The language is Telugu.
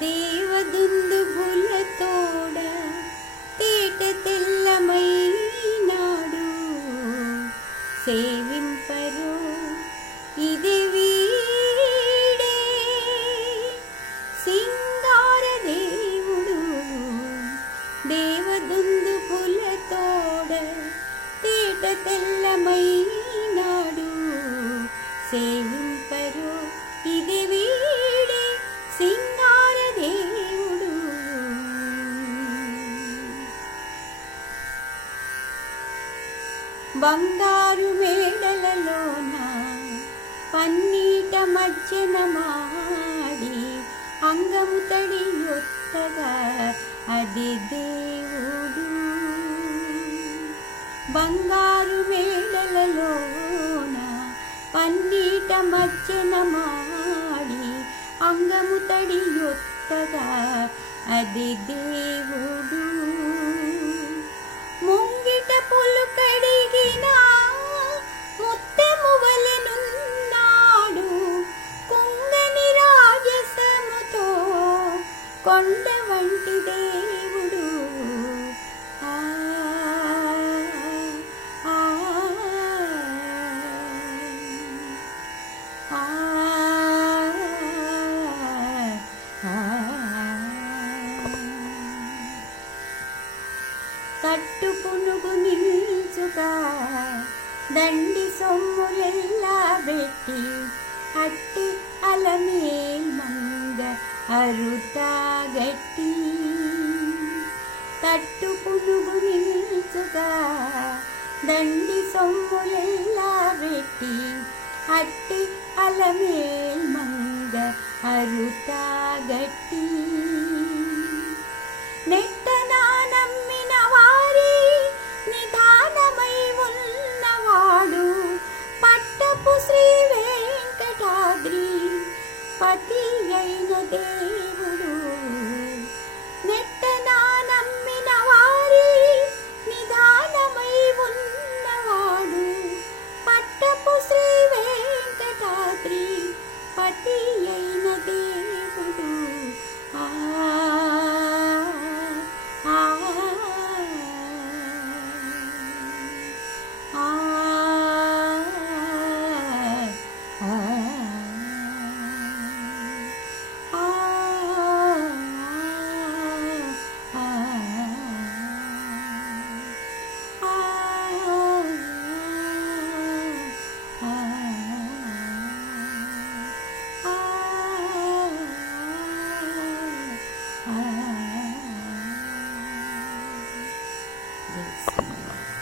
దేవదుందుబులతోడ తేట తెల్లమైనాడు సేవింపరు ఇది వీడే సింగార దేవుడు దేవదుందుబులతోడ తేట తెల్లమైనాడు సేవింపరు ఇది వీడే సింగార దేవుడు. బంగారు మేడలలోన పన్నీట మధ్యన మాడి అంగము తడియొత్తగా అది దేవుడు. బంగారు మేడలలోన పన్నీట మధ్యన మాడి అంగము తడియొత్తగా అది దేవుడు. ముంగిట పులు కడిగిన ముత్తెము వలెనున్నాడు కుంగని రాజసముతో కొండ వంటి దేవుడు. ఆ ఆ ఆ తట్టు పునుగు నిల్చుగా దండి సొమ్ములెల్లా పెట్టి అట్టి అలమేల్మంగ అరుతా గట్టి. తట్టు పునుగు నిల్చుగా దండి సొమ్ములెల్లా పెట్టి అట్టి అలమేల్మంగ అరుతా గట్టి. నెట్టనా నమ్మిన వారి నిదానమై ఉన్నవాడు పట్టపు శ్రీ వెంకటాద్రి పతి అయిన దేవుడు. నెట్టనా నమ్మిన వారి నిదానమై ఉన్నవాడు పట్టపు శ్రీ వెంకటాద్రి పతి అయిన దేవుడు. ఆ Yes.